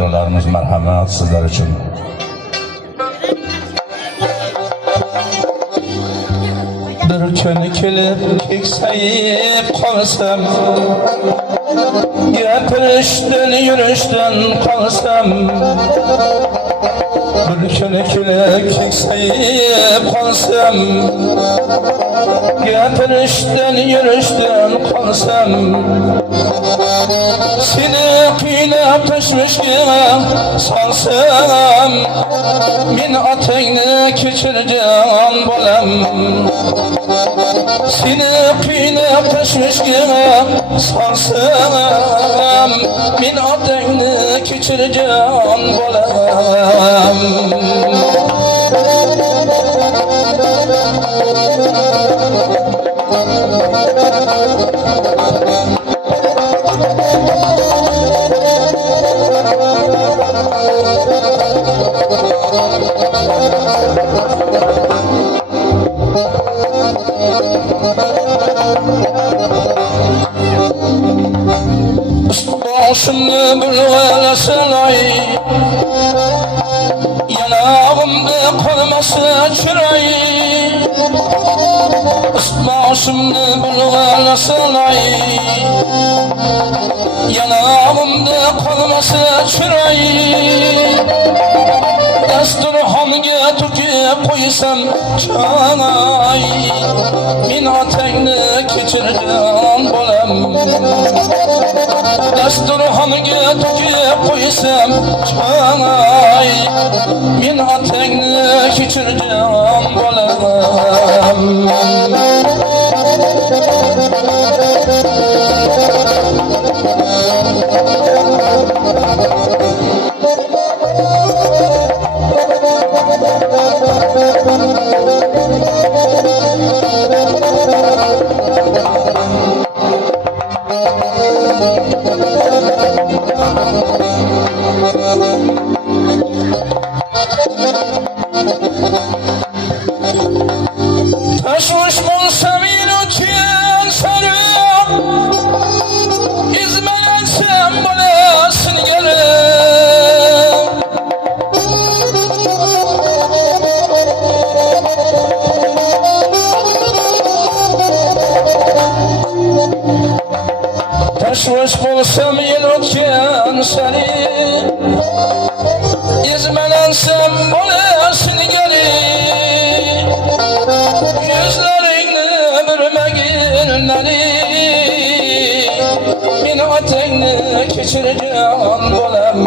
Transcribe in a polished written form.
icralarımız merhamet sizler için. Bir gün kelip keksayip kalsam, gapirishdan yurishdan kalsam, bir gün kelip keksayip kalsam, gapirishdan yurishdan kalsam, seni qiynab tashvishga solsam, men otangni kechirgan bolam. Seni qiynab tashvishga solsam, men otangni kechirgan bolam. Başımı bulgalasın ay, yanağımda kalmasa çıray. Başımı bulgalasın ay, yanağımda kalmasa çıray. Dasturxonga to'kib qo'ysam chanay, men otangni kechirgan bolam. Dasturxonga to'kib qo'ysam chanay, men otangni kechirgan bolam. Tashvish bo'lsa men uchun sarib, izmalansam bo'lasin gelib. Tashvish bo'lsa men uchun sarib, izmalansam bo'lasin gelib. Gözlerini bürmeginleri, men otangni kechirgan bolam.